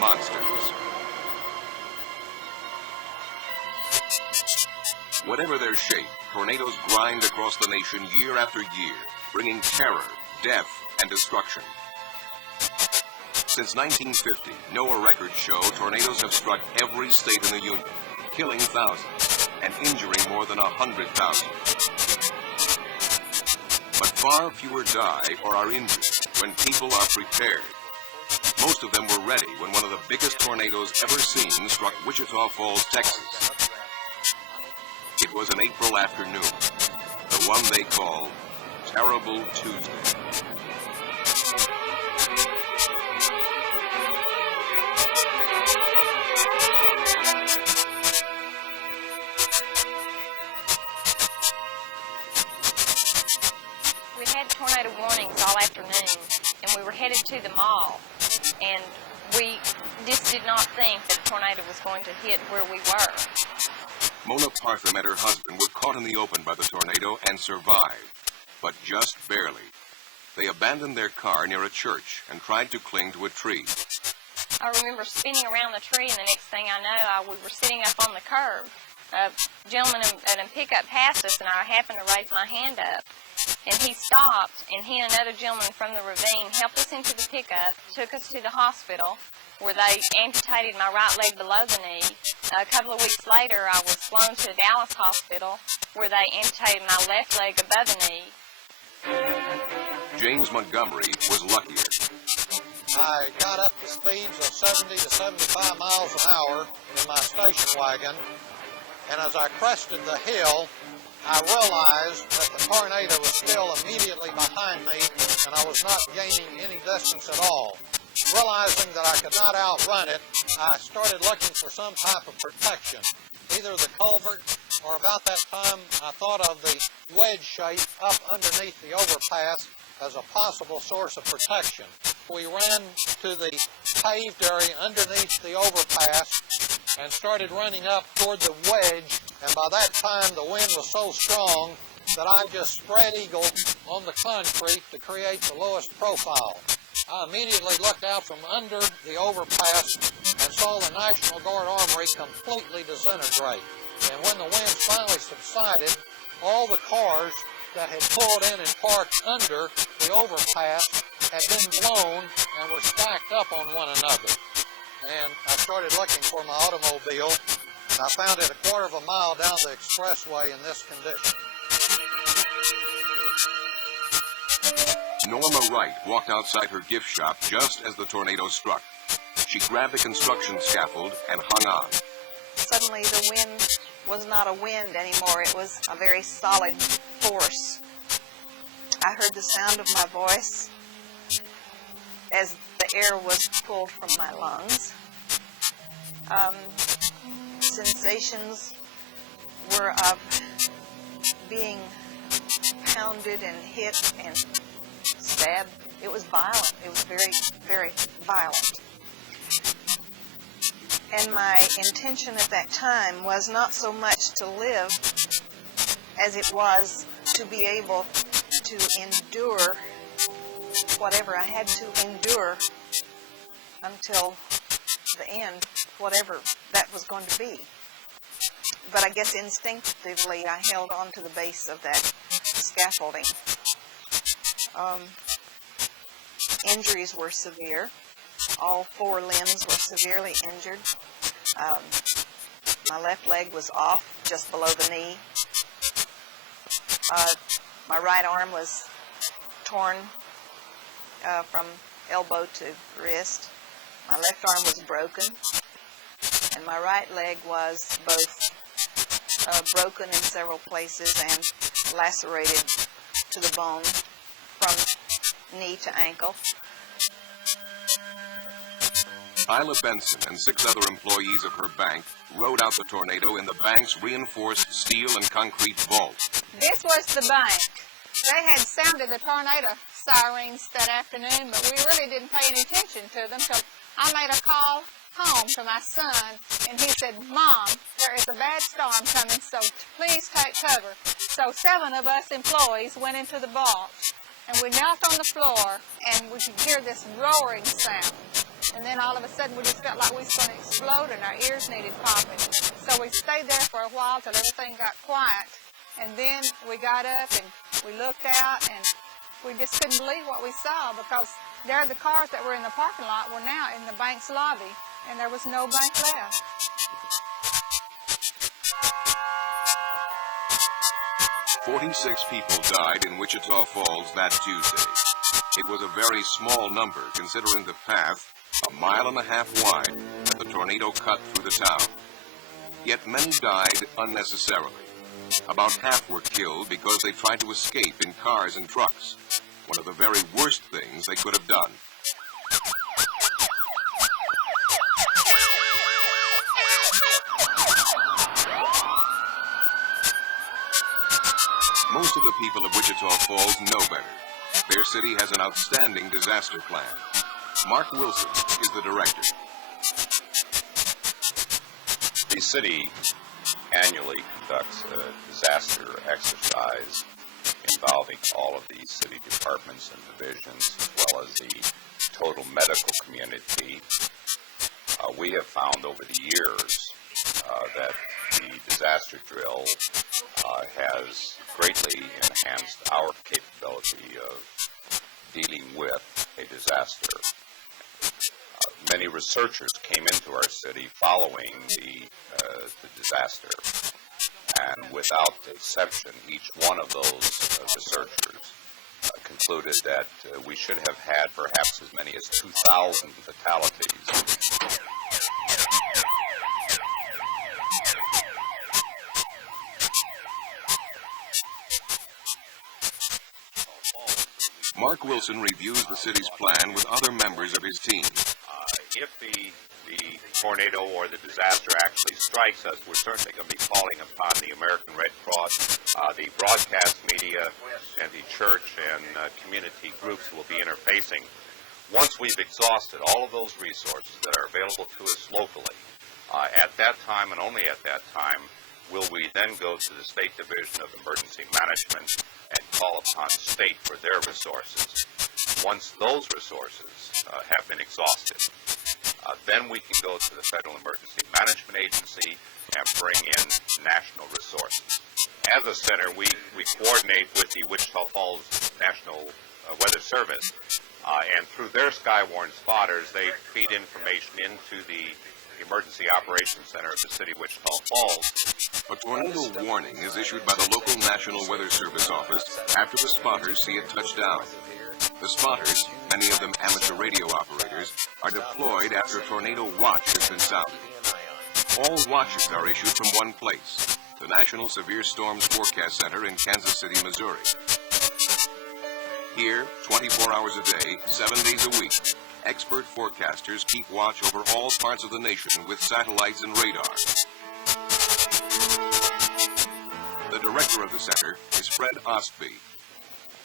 monsters. Whatever their shape, tornadoes grind across the nation year after year, bringing terror, death, and destruction. Since 1950, NOAA records show tornadoes have struck every state in the Union, killing thousands and injuring more than 100,000. But far fewer die or are injured when people are prepared. Most of them were ready when one of the biggest tornadoes ever seen struck Wichita Falls, Texas. It was an April afternoon, the one they called Terrible Tuesday. We had tornado warnings all afternoon, and we were headed to the mall, and we just did not think that a tornado was going to hit where we were. Mona Partham and her husband were caught in the open by the tornado and survived, but just barely. They abandoned their car near a church and tried to cling to a tree. I remember spinning around the tree, and the next thing I know, we were sitting up on the curb. A gentleman at a pickup passed us, and I happened to raise my hand up. And he stopped, and he and another gentleman from the ravine helped us into the pickup, took us to the hospital, where they amputated my right leg below the knee. A couple of weeks later, I was flown to the Dallas hospital, where they amputated my left leg above the knee. James Montgomery was luckier. I got up to speeds of 70 to 75 miles an hour in my station wagon, and as I crested the hill, I realized that the tornado was still immediately behind me, and I was not gaining any distance at all. Realizing that I could not outrun it, I started looking for some type of protection, either the culvert, or about that time I thought of the wedge shape up underneath the overpass as a possible source of protection. We ran to the paved area underneath the overpass and started running up toward the wedge, and by that time the wind was so strong that I just spread eagle on the concrete to create the lowest profile. I immediately looked out from under the overpass and saw the National Guard Armory completely disintegrate. And when the winds finally subsided, all the cars that had pulled in and parked under the overpass had been blown and were stacked up on one another. And I started looking for my automobile, and I found it a quarter of a mile down the expressway in this condition. Norma Wright walked outside her gift shop just as the tornado struck. She grabbed a construction scaffold and hung on. Suddenly the wind was not a wind anymore. It was a very solid force. I heard the sound of my voice as the air was pulled from my lungs. Sensations were of being pounded and hit and stabbed. It was violent. It was very, very violent. And my intention at that time was not so much to live as it was to be able to endure whatever I had to endure until the end, whatever that was going to be. But I guess instinctively I held on to the base of that scaffolding. Injuries were severe. All four limbs were severely injured. My left leg was off just below the knee. My right arm was torn from elbow to wrist. My left arm was broken, and my right leg was both broken in several places and lacerated to the bone from knee to ankle. Isla Benson and 6 other employees of her bank rode out the tornado in the bank's reinforced steel and concrete vault. This was the bank. They had sounded the tornado sirens that afternoon, but we really didn't pay any attention to them. So I made a call home to my son, and he said, "Mom, there is a bad storm coming, so please take cover." So 7 of us employees went into the vault, and we knelt on the floor, and we could hear this roaring sound. And then all of a sudden we just felt like we was going to explode and our ears needed popping. So we stayed there for a while till everything got quiet. And then we got up and we looked out and we just couldn't believe what we saw, because there the cars that were in the parking lot were now in the bank's lobby, and there was no bank left. "46 people died in Wichita Falls that Tuesday. It was a very small number considering the path, a mile and a half wide, that the tornado cut through the town. Yet many died unnecessarily. About half were killed because they tried to escape in cars and trucks, one of the very worst things they could have done. Most of the people of Wichita Falls know better. Their city has an outstanding disaster plan. Mark Wilson is the director. The city annually conducts a disaster exercise involving all of the city departments and divisions, as well as the total medical community. We have found over the years that the disaster drill has greatly enhanced our capability of dealing with a disaster. Many researchers came into our city following the disaster, and without exception, each one of those researchers concluded that we should have had perhaps as many as 2,000 fatalities. Mark Wilson reviews the city's plan with other members of his team. If the tornado or the disaster actually strikes us, we're certainly going to be calling upon the American Red Cross, the broadcast media, and the church and community groups who will be interfacing. Once we've exhausted all of those resources that are available to us locally, at that time and only at that time, will we then go to the State Division of Emergency Management and call upon the state for their resources. Once those resources have been exhausted, then we can go to the Federal Emergency Management Agency and bring in national resources. As a center, we coordinate with the Wichita Falls National Weather Service, and through their Skywarn spotters, they feed information into the Emergency Operations Center of the city of Wichita Falls. A tornado warning is issued by the local National Weather Service office after the spotters see it touch down. The spotters, many of them amateur radio operators, are deployed after a tornado watch has been sounded. All watches are issued from one place, the National Severe Storms Forecast Center in Kansas City, Missouri. Here, 24 hours a day, 7 days a week, expert forecasters keep watch over all parts of the nation with satellites and radar. The director of the center is Fred Ostby.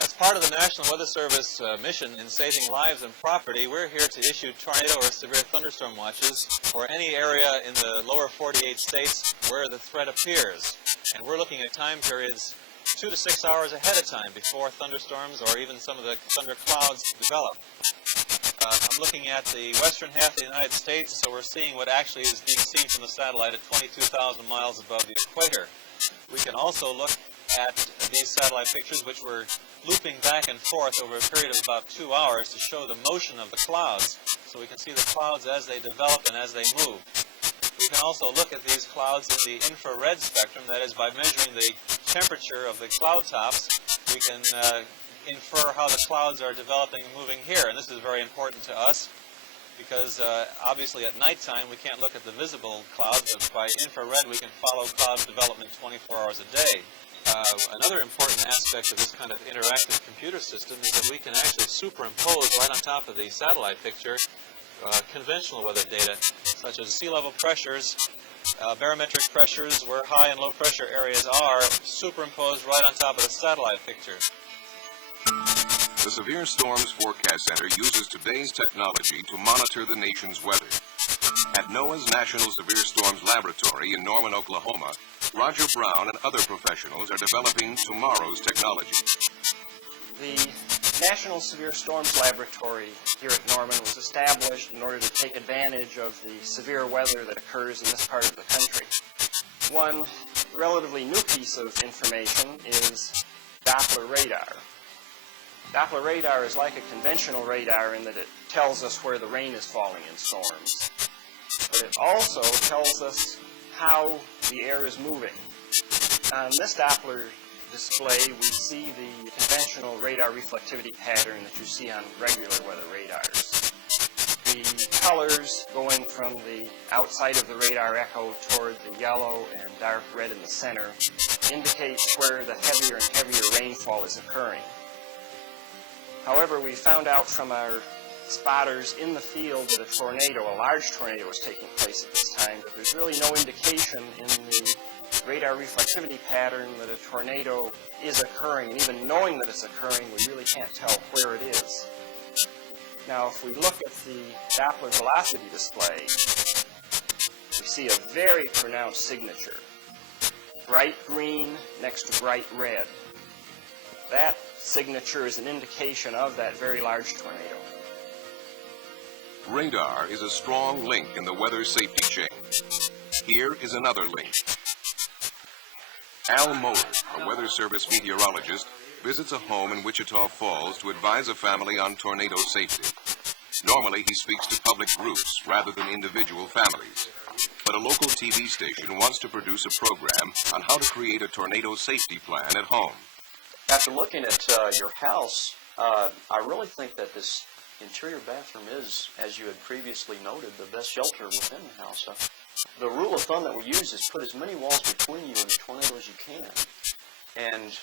As part of the National Weather Service mission in saving lives and property, we're here to issue tornado or severe thunderstorm watches for any area in the lower 48 states where the threat appears. And we're looking at time periods 2 to 6 hours ahead of time before thunderstorms or even some of the thunder clouds develop. I'm looking at the western half of the United States, so we're seeing what actually is being seen from the satellite at 22,000 miles above the equator. We can also look at these satellite pictures, which we're looping back and forth over a period of about 2 hours to show the motion of the clouds, so we can see the clouds as they develop and as they move. We can also look at these clouds in the infrared spectrum, that is, by measuring the temperature of the cloud tops, we can infer how the clouds are developing and moving here. And this is very important to us because obviously at nighttime we can't look at the visible clouds, but by infrared we can follow cloud development 24 hours a day. Another important aspect of this kind of interactive computer system is that we can actually superimpose right on top of the satellite picture conventional weather data, such as sea level pressures, barometric pressures, where high and low pressure areas are, superimposed right on top of the satellite picture. The Severe Storms Forecast Center uses today's technology to monitor the nation's weather. At NOAA's National Severe Storms Laboratory in Norman, Oklahoma, Roger Brown and other professionals are developing tomorrow's technology. The National Severe Storms Laboratory here at Norman was established in order to take advantage of the severe weather that occurs in this part of the country. One relatively new piece of information is Doppler radar. Doppler radar is like a conventional radar in that it tells us where the rain is falling in storms. But it also tells us how the air is moving. On this Doppler display, we see the conventional radar reflectivity pattern that you see on regular weather radars. The colors going from the outside of the radar echo toward the yellow and dark red in the center indicates where the heavier and heavier rainfall is occurring. However, we found out from our spotters in the field that a large tornado is taking place at this time, but there's really no indication in the radar reflectivity pattern that a tornado is occurring, and even knowing that it's occurring, we really can't tell where it is. Now, if we look at the Doppler velocity display, we see a very pronounced signature. Bright green next to bright red. That signature is an indication of that very large tornado. Radar is a strong link in the weather safety chain. Here is another link. Al Moeller, a Weather Service meteorologist, visits a home in Wichita Falls to advise a family on tornado safety. Normally, he speaks to public groups rather than individual families. But a local TV station wants to produce a program on how to create a tornado safety plan at home. After looking at your house, I really think that this interior bathroom is, as you had previously noted, the best shelter within the house. The rule of thumb that we use is put as many walls between you and the tornado as you can. And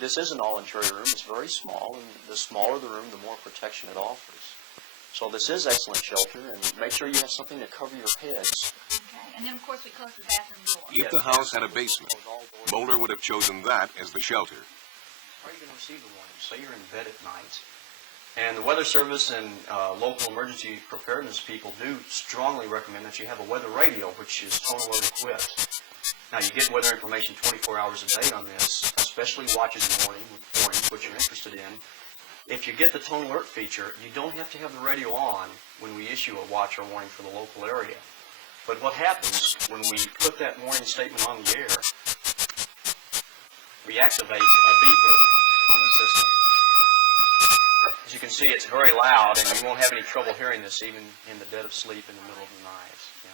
this is an all-interior room. It's very small, and the smaller the room, the more protection it offers. So this is excellent shelter, and make sure you have something to cover your heads. Okay, and then of course we close the bathroom door. If the house had a basement, Moeller would have chosen that as the shelter. How are you going to receive the warning? Say you're in bed at night. And the Weather Service and local emergency preparedness people do strongly recommend that you have a weather radio, which is tone alert equipped. Now, you get weather information 24 hours a day on this, especially watches and warnings, which you're interested in. If you get the tone alert feature, you don't have to have the radio on when we issue a watch or warning for the local area. But what happens when we put that warning statement on the air, reactivates a beeper on the system. As you can see, it's very loud, and you won't have any trouble hearing this even in the dead of sleep in the middle of the night. Yeah.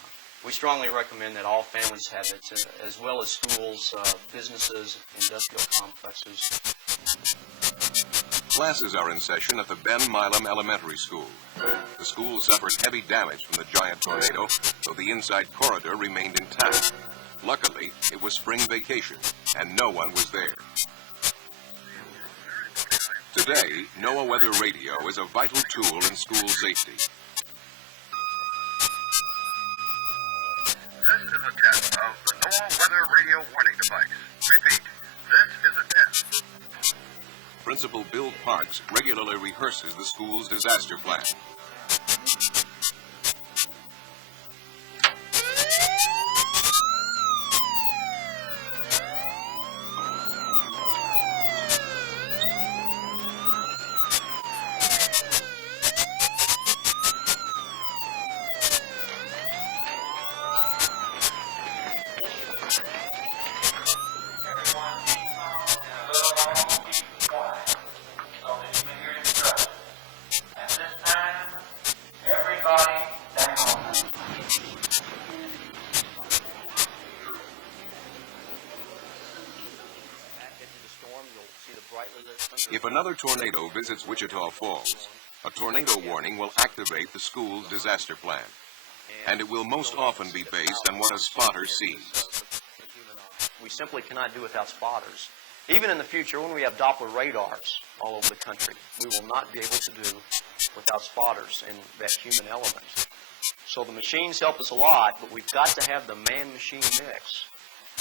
We strongly recommend that all families have it, as well as schools, businesses, industrial complexes. Classes are in session at the Ben Milam Elementary School. The school suffered heavy damage from the giant tornado, though the inside corridor remained intact. Luckily, it was spring vacation, and no one was there. Today, NOAA Weather Radio is a vital tool in school safety. This is a test of the NOAA Weather Radio warning device. Repeat, this is a test. Principal Bill Parks regularly rehearses the school's disaster plan. If another tornado visits Wichita Falls, a tornado warning will activate the school's disaster plan, and it will most often be based on what a spotter sees. We simply cannot do without spotters. Even in the future, when we have Doppler radars all over the country, we will not be able to do without spotters and that human element. So the machines help us a lot, but we've got to have the man-machine mix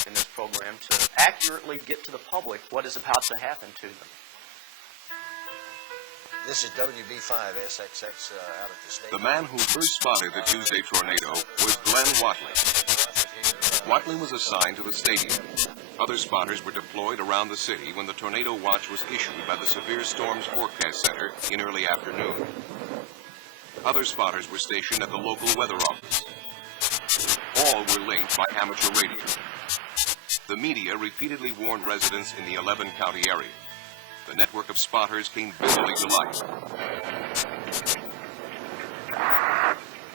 in this program to accurately get to the public what is about to happen to them. This is WB5SXX out at the state. The man who first spotted the Tuesday tornado was Glenn Watley. Watley was assigned to the stadium. Other spotters were deployed around the city when the tornado watch was issued by the Severe Storms Forecast Center in early afternoon. Other spotters were stationed at the local weather office. All were linked by amateur radio. The media repeatedly warned residents in the 11-county area. The network of spotters came busily to life.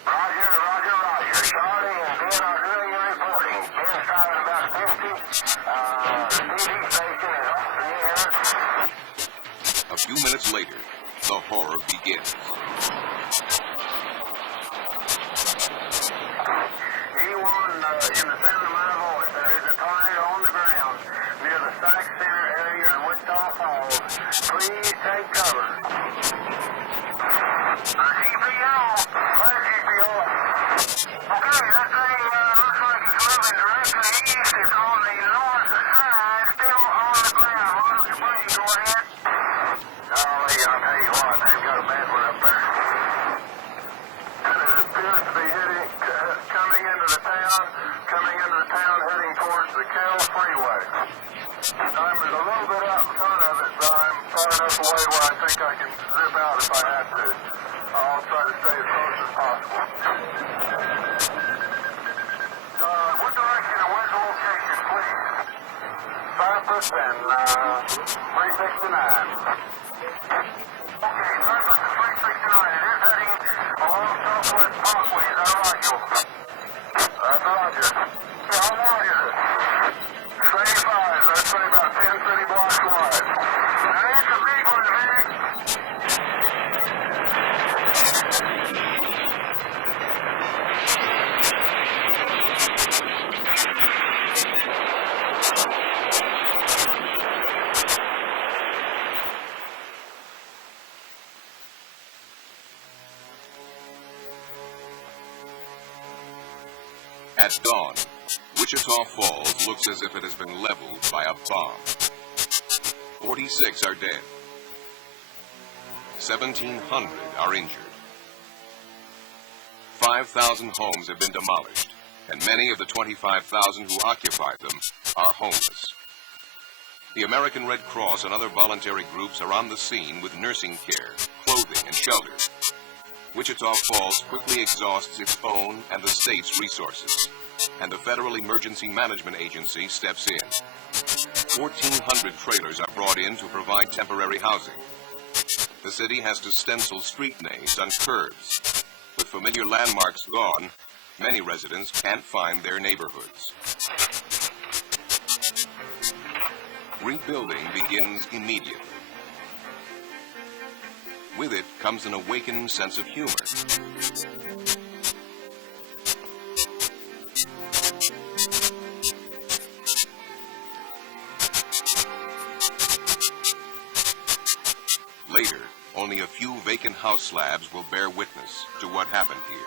Roger. Charlie and Ben are doing your reporting. Ben's driving about 50. The TV station is off the air. A few minutes later, the horror begins. Anyone in the sound of my voice, there is a tornado on the ground near the Psych Center area in Wichita Falls. Please take cover. GPO. Where's GPO? Okay, that thing looks like it's moving directly east. It's on the north side, still on the ground. Why don't you please go ahead? Golly, I'll tell you what, they've got a bad one up there. And it appears to be coming into the town, heading towards the Cal Freeway. I'm a little bit out in front of it, but I'm far enough away where I think I can zip out if I have to. I'll try to stay as close as possible. What direction and where's the location, please? 5% 369. Okay, 5% 369. It is heading along Southwest Parkway. Is that right, Joe? That's Roger. How wide is it? 35. That's say about 10, 30 blocks wide. Now, it's a big one, man. At dawn, Wichita Falls looks as if it has been leveled by a bomb. 46 are dead. 1,700 are injured. 5,000 homes have been demolished, and many of the 25,000 who occupied them are homeless. The American Red Cross and other voluntary groups are on the scene with nursing care, clothing, and shelter. Wichita Falls quickly exhausts its own and the state's resources, and the Federal Emergency Management Agency steps in. 1,400 trailers are brought in to provide temporary housing. The city has to stencil street names on curbs. With familiar landmarks gone, many residents can't find their neighborhoods. Rebuilding begins immediately. With it comes an awakening sense of humor. Later, only a few vacant house slabs will bear witness to what happened here.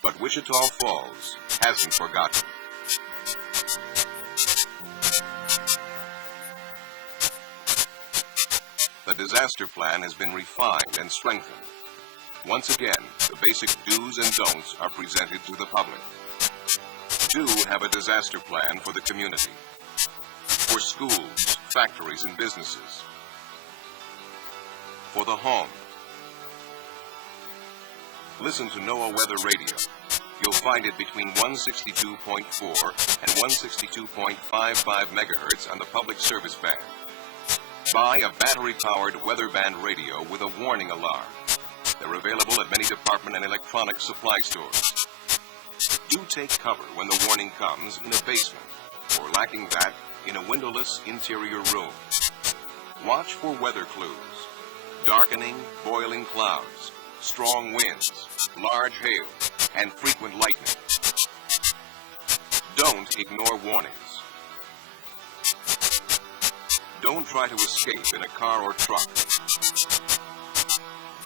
But Wichita Falls hasn't forgotten. The disaster plan has been refined and strengthened. Once again, the basic do's and don'ts are presented to the public. Do have a disaster plan for the community, for schools, factories, and businesses, for the home. Listen to NOAA Weather Radio. You'll find it between 162.4 and 162.55 megahertz on the public service band. Buy a battery-powered weather band radio with a warning alarm. They're available at many department and electronic supply stores. Do take cover when the warning comes in a basement, or lacking that, in a windowless interior room. Watch for weather clues: darkening, boiling clouds, strong winds, large hail, and frequent lightning. Don't ignore warnings. Don't try to escape in a car or truck.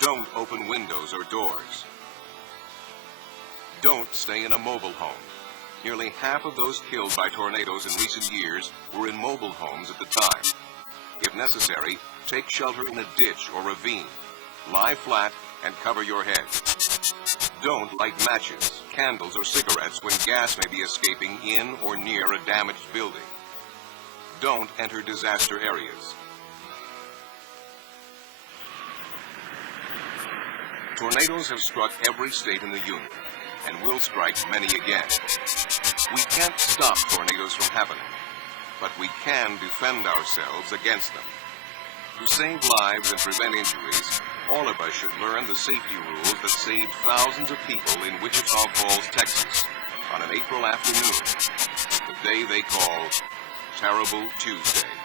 Don't open windows or doors. Don't stay in a mobile home. Nearly half of those killed by tornadoes in recent years were in mobile homes at the time. If necessary, take shelter in a ditch or ravine. Lie flat and cover your head. Don't light matches, candles, or cigarettes when gas may be escaping in or near a damaged building. Don't enter disaster areas. Tornadoes have struck every state in the Union and will strike many again. We can't stop tornadoes from happening, but we can defend ourselves against them. To save lives and prevent injuries, all of us should learn the safety rules that saved thousands of people in Wichita Falls, Texas, on an April afternoon, the day they call Terrible Tuesday.